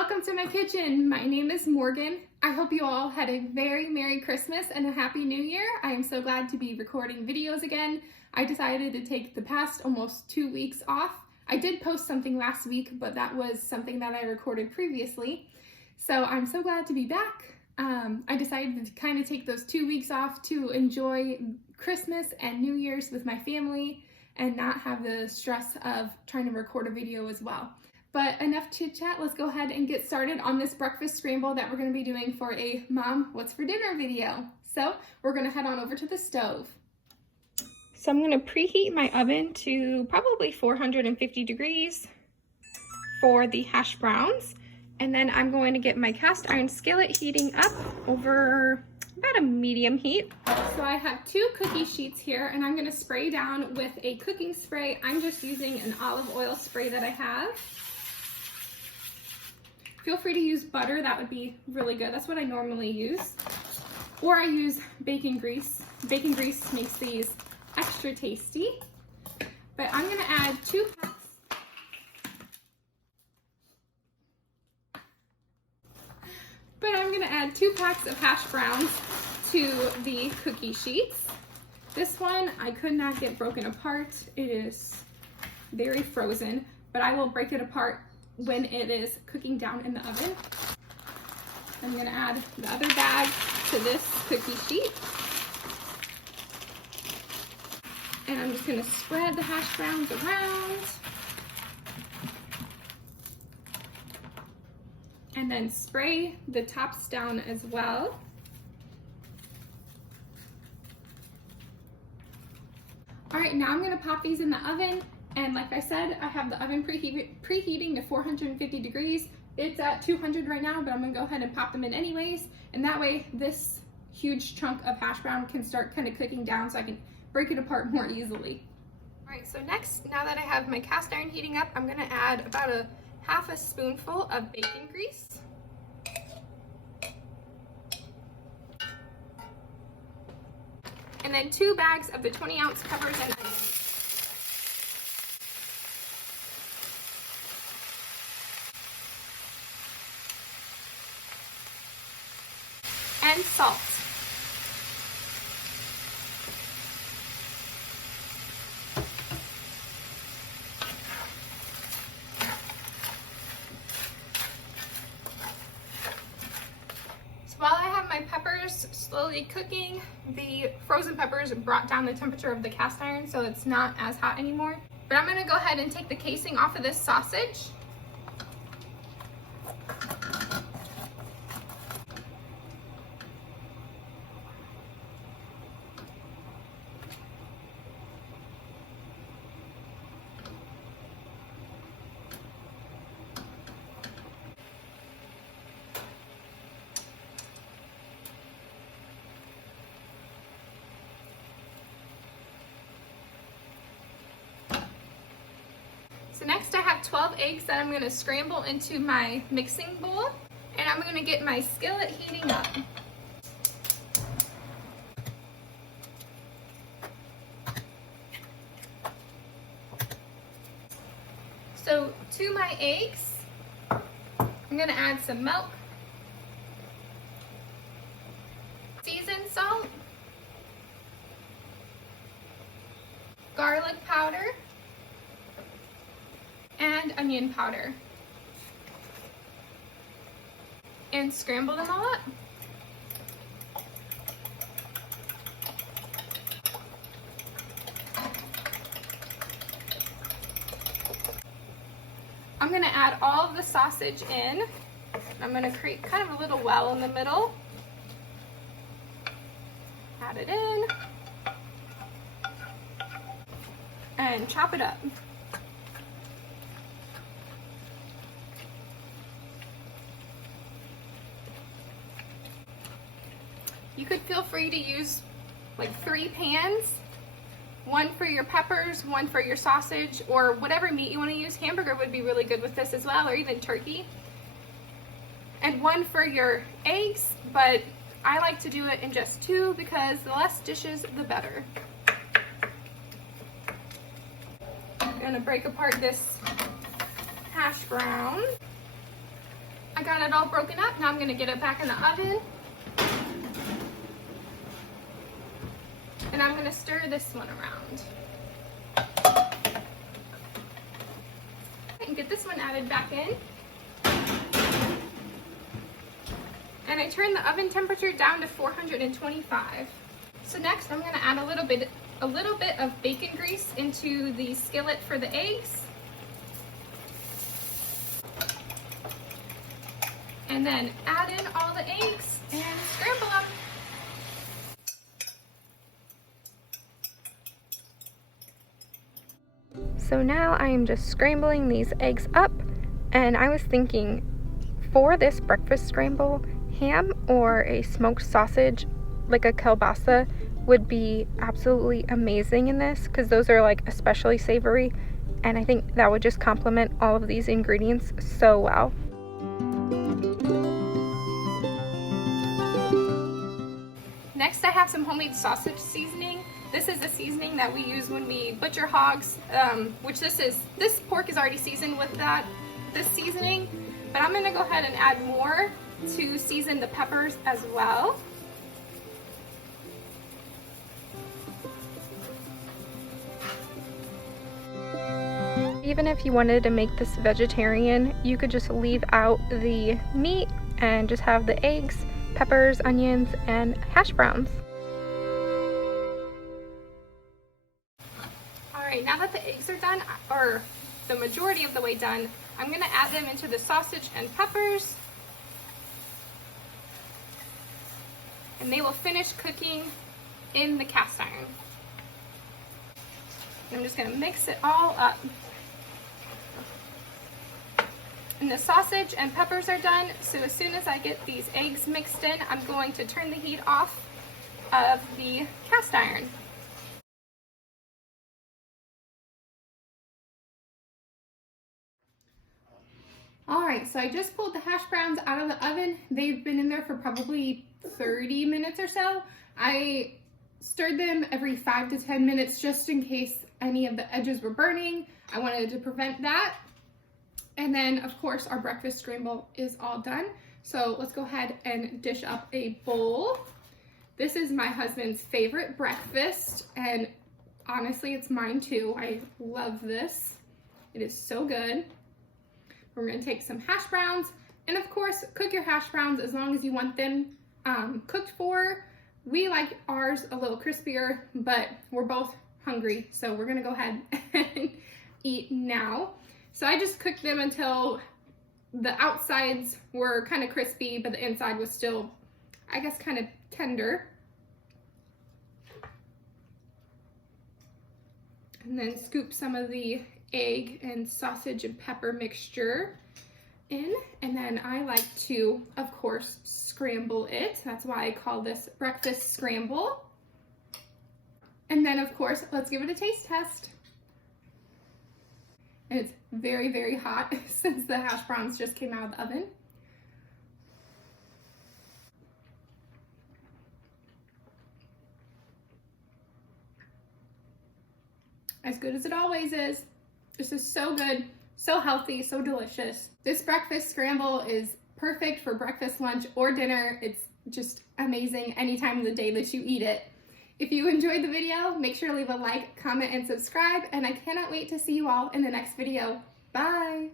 welcome to my kitchen. My name is Morgan. I hope you all had a very Merry Christmas and a Happy New Year. I am so glad to be recording videos again. I decided to take the past almost 2 weeks off. I did post something last week, but that was something that I recorded previously. So I'm so glad to be back. I decided to kind of take those 2 weeks off to enjoy Christmas and New Year's with my family and not have the stress of trying to record a video as well. But enough chit chat, let's go ahead and get started on this breakfast scramble that we're gonna be doing for a Mom, What's for Dinner video. So we're gonna head on over to the stove. So I'm gonna preheat my oven to probably 450 degrees for the hash browns. And then I'm going to get my cast iron skillet heating up over about a medium heat. So I have 2 cookie sheets here and I'm gonna spray down with a cooking spray. I'm just using an olive oil spray that I have. Feel free to use butter, that would be really good. That's what I normally use. Or I use bacon grease. Bacon grease makes these extra tasty. But I'm gonna add 2 packs. But I'm gonna add 2 packs of hash browns to the cookie sheets. This one I could not get broken apart. It is very frozen, but I will break it apart when it is cooking down in the oven. I'm gonna add the other bag to this cookie sheet. And I'm just gonna spread the hash browns around. And then spray the tops down as well. All right, now I'm gonna pop these in the oven. And like I said, I have the oven preheating to 450 degrees. It's at 200 right now, but I'm gonna go ahead and pop them in anyways. And that way, this huge chunk of hash brown can start kind of cooking down so I can break it apart more easily. All right, so next, now that I have my cast iron heating up, I'm gonna add about a half a spoonful of bacon grease. And then 2 bags of the 20-ounce peppers and onions. And salt. So while I have my peppers slowly cooking, the frozen peppers brought down the temperature of the cast iron, so it's not as hot anymore. But I'm gonna go ahead and take the casing off of this sausage. So next I have 12 eggs that I'm going to scramble into my mixing bowl, and I'm going to get my skillet heating up. So to my eggs, I'm going to add some milk, seasoned salt, garlic powder, and onion powder, and scramble them all up. I'm gonna add all of the sausage in. I'm gonna create kind of a little well in the middle. Add it in and chop it up. You could feel free to use like 3 pans, 1 for your peppers, 1 for your sausage, or whatever meat you want to use. Hamburger would be really good with this as well, or even turkey. And 1 for your eggs, but I like to do it in just 2 because the less dishes, the better. I'm gonna break apart this hash brown. I got it all broken up. Now I'm gonna get it back in the oven. And I'm gonna stir this one around. And get this one added back in. And I turn the oven temperature down to 425. So next I'm gonna add a little bit of bacon grease into the skillet for the eggs. And then add in all the eggs and scramble them. So now I am just scrambling these eggs up, and I was thinking for this breakfast scramble, ham or a smoked sausage like a kielbasa would be absolutely amazing in this, because those are like especially savory, and I think that would just complement all of these ingredients so well. Next I have some homemade sausage seasoning. This is the seasoning that we use when we butcher hogs, which this pork is already seasoned with this seasoning, but I'm gonna go ahead and add more to season the peppers as well. Even if you wanted to make this vegetarian, you could just leave out the meat and just have the eggs, peppers, onions, and hash browns. Alright, now that the eggs are done, or the majority of the way done, I'm going to add them into the sausage and peppers. And they will finish cooking in the cast iron. I'm just going to mix it all up. And the sausage and peppers are done, so as soon as I get these eggs mixed in, I'm going to turn the heat off of the cast iron. Alright, so I just pulled the hash browns out of the oven. They've been in there for probably 30 minutes or so. I stirred them every 5 to 10 minutes just in case any of the edges were burning. I wanted to prevent that. And then, of course, our breakfast scramble is all done. So let's go ahead and dish up a bowl. This is my husband's favorite breakfast, and honestly, it's mine too. I love this. It is so good. We're gonna take some hash browns, and of course, cook your hash browns as long as you want them cooked for. We like ours a little crispier, but we're both hungry, so we're gonna go ahead and eat now. So I just cooked them until the outsides were kind of crispy, but the inside was still, I guess, kind of tender. And then scoop some of the egg and sausage and pepper mixture in. And then I like to, of course, scramble it. That's why I call this breakfast scramble. And then, of course, let's give it a taste test. And it's very, very hot since the hash browns just came out of the oven. As good as it always is. This is so good, so healthy, so delicious. This breakfast scramble is perfect for breakfast, lunch, or dinner. It's just amazing any time of the day that you eat it. If you enjoyed the video, make sure to leave a like, comment, and subscribe, and I cannot wait to see you all in the next video. Bye!